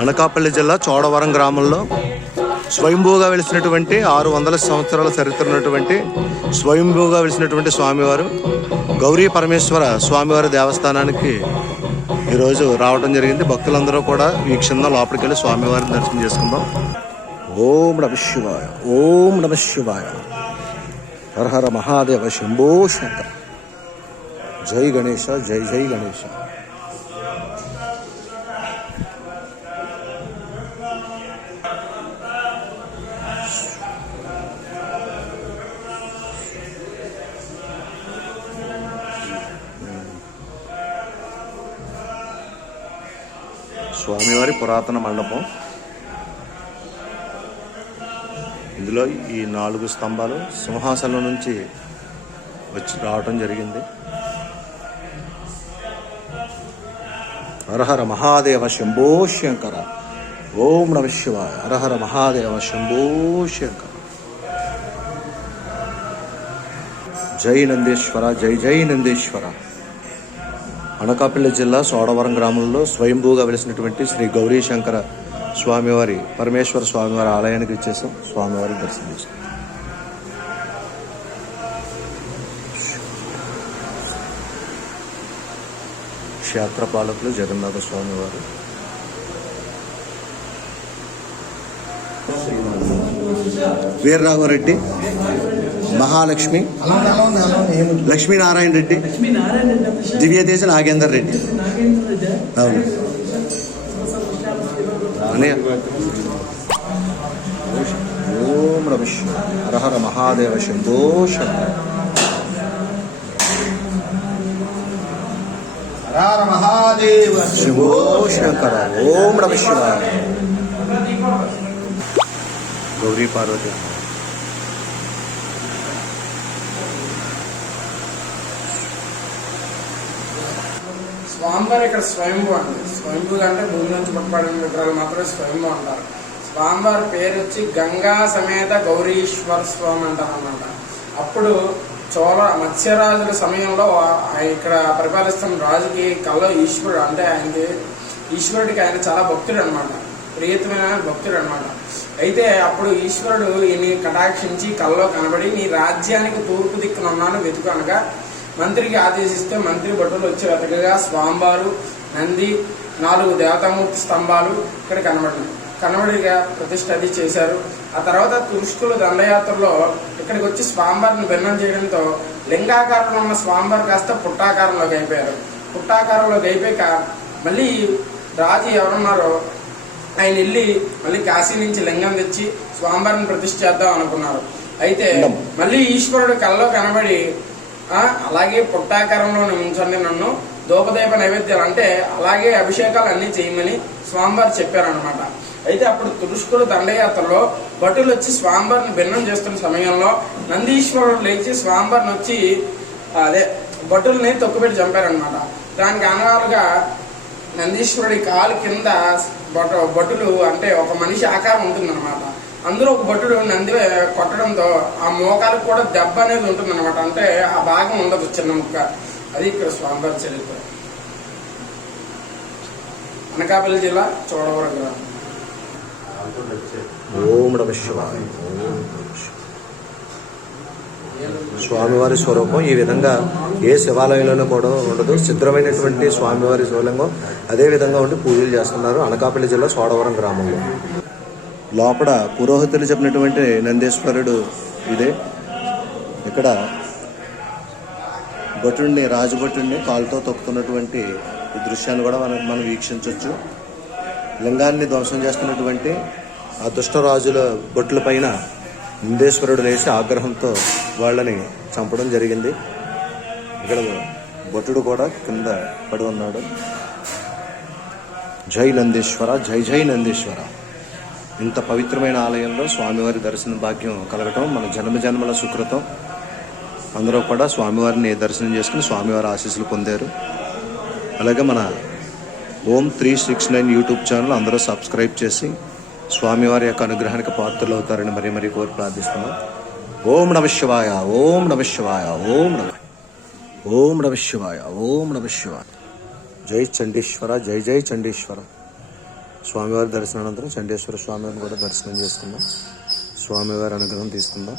అనకాపల్లి జిల్లా చోడవరం గ్రామంలో స్వయంభూగా వెలిసినటువంటి ఆరు వందల సంవత్సరాల చరిత్ర ఉన్నటువంటి స్వయంభూగా వెలిసినటువంటి స్వామివారు గౌరీ పరమేశ్వర స్వామివారి దేవస్థానానికి ఈరోజు రావడం జరిగింది. భక్తులందరూ కూడా వీక్షణ లోపలికి వెళ్ళి స్వామివారిని దర్శనం చేసుకుందాం. ఓం నమ శివాయ ఓం నమ శివాయ. హర హర మహాదేవ శంభో శంకర. జై గణేశ జై జై గణేశ. స్వామివారి పురాతన మండపం. ఇందులో ఈ నాలుగు స్తంభాలు సింహాసనం నుంచి వచ్చి రావటం జరిగింది. హరహర మహాదేవ శంభో శంకర. ఓం నమ శివాయ. హరహర మహాదేవ శంభో శంకర. జై నందేశ్వర జై జై నందేశ్వర. అనకాపల్లి జిల్లా సోడవరం గ్రామంలో స్వయంభూగా వెలిసినటువంటి శ్రీ గౌరీ శంకర స్వామివారి పరమేశ్వర స్వామివారి ఆలయానికి ఇచ్చేసాం స్వామివారి దర్శనం చేసుకున్నాం. క్షేత్రపాలకులు జగన్నాథ స్వామివారు. వీరరాఘవరెడ్డి. మహాలక్ష్మి లక్ష్మీనారాయణ రెడ్డి దివ్యతేజ నాగేందర్ రెడ్డి. అవును. అన్నయ్య ఓం నమ శివాయ. హర హర మహాదేవ శంభో శంకర హర మహాదేవ శివో శంకర ఓం నమ శివాయ. గౌరీ పార్వతి. స్వామివారు ఇక్కడ స్వయంభూ అండి. స్వయంభూలు అంటే భూమి నుంచి పుట్టబడిన విగ్రహాలు మాత్రమే స్వయంభూ అంటారు. స్వామివారి పేరు వచ్చి గంగా సమేత గౌరీశ్వర స్వామి అంటారు అనమాట అప్పుడు చోళ మత్స్యరాజుల సమయంలో ఇక్కడ పరిపాలిస్తున్న రాజుకి కల్లో ఈశ్వరుడు అంటే ఆయనకి ఈశ్వరుడికి ఆయన చాలా భక్తుడు అనమాట ప్రియతమైన భక్తుడు అనమాట అయితే అప్పుడు ఈశ్వరుడు ఈయన్ని కటాక్షించి కళ్ళలో కనబడి నీ రాజ్యానికి తూర్పు దిక్కునున్నాను వెతుకు అనగా మంత్రికి ఆదేశిస్తే మంత్రి భటులు వచ్చి వెతకగా స్వాంబారు నంది నాలుగు దేవతామూర్తి స్తంభాలు ఇక్కడ కనబడినాయి కనబడిగా ప్రతిష్ట అది చేశారు. ఆ తర్వాత తురుష్కులు దండయాత్రలో ఇక్కడికి వచ్చి స్వాంబార్ని భిన్నం చేయడంతో లింగాకారంలో ఉన్న స్వాంబార్ కాస్త పుట్టాకారంలోకి అయిపోయారు. పుట్టాకారంలోకి అయిపోయాక మళ్ళీ రాజు ఎవరున్నారో ఆయన వెళ్ళి మళ్ళీ కాశీ నుంచి లింగం తెచ్చి స్వామివారిని ప్రతిష్ఠ చేద్దాం అనుకున్నారు. అయితే మళ్ళీ ఈశ్వరుడు కల్లో కనబడి అలాగే పుట్టాకారంలో ఉంచండి నన్ను. దూపదీప నైవేద్యాలు అంటే అలాగే అభిషేకాలు అన్ని చేయమని స్వామివారు చెప్పారనమాట అయితే అప్పుడు తురుష్కుడు దండయాత్రలో భటులు వచ్చి స్వామివారిని భిన్నం చేస్తున్న సమయంలో నందీశ్వరుడు లేచి స్వామివారిని వచ్చి అదే భటుల్ని తొక్కుపెట్టి చంపారనమాట దానికి అనగాలుగా నందీశ్వరుడి కాలు కింద బొట భటులు అంటే ఒక మనిషి ఆకారం ఉంటుందన్నమాట. అందులో ఒక భటుడు నంది కొట్టడంతో ఆ మోకాలకు కూడా దెబ్బ అనేది ఉంటుంది అనమాట అంటే ఆ భాగం ఉండదు చిన్న ముక్క. అది ఇక్కడ స్వామివారి చరిత్ర. అనకాపల్లి జిల్లా చోడవరం గ్రామం. ఓం నమ శివాయ. స్వామివారి స్వరూపం ఈ విధంగా ఏ శివాలయంలోనూ కూడా ఉండదు. సిద్ధమైనటువంటి స్వామివారి శివలింగం అదే విధంగా ఉండి పూజలు చేస్తున్నారు అనకాపల్లి జిల్లా సోడవరం గ్రామంలో. లోపల పురోహితులు చెప్పినటువంటి నందేశ్వరుడు ఇదే. ఇక్కడ భటుడిని రాజభటుడిని కాలుతో తొక్కుతున్నటువంటి ఈ దృశ్యాన్ని కూడా మనం మనం వీక్షించవచ్చు లింగాన్ని ధ్వంసం చేస్తున్నటువంటి ఆ దుష్టరాజుల బొట్ల పైన నందేశ్వరుడు లేచి ఆగ్రహంతో వాళ్ళని చంపడం జరిగింది. ఇక్కడ భటుడు కూడా కింద పడి ఉన్నాడు. జై నందీశ్వర జై జై నందీశ్వర. ఇంత పవిత్రమైన ఆలయంలో స్వామివారి దర్శన భాగ్యం కలగటం మన జన్మ జన్మల సుకృతం. అందరూ కూడా స్వామివారిని దర్శనం చేసుకుని స్వామివారి ఆశీస్సులు పొందారు. అలాగే మన Om three six nine YouTube channel అందరూ సబ్స్క్రైబ్ చేసి స్వామివారి యొక్క అనుగ్రహానికి పాత్రలు అవుతారని మరీ మరీ కోరి ప్రార్థిస్తున్నాం. ఓం నమ శివాయ ఓం నమ శివాయ ఓం నమ ఓం నమ శివాయ ఓం నమ శివాయ. జై చండీశ్వర జై జై చండీశ్వర. స్వామివారి దర్శనానంతరం చండేశ్వర స్వామివారిని కూడా దర్శనం చేసుకుందాం. స్వామివారి అనుగ్రహం తీసుకుందాం.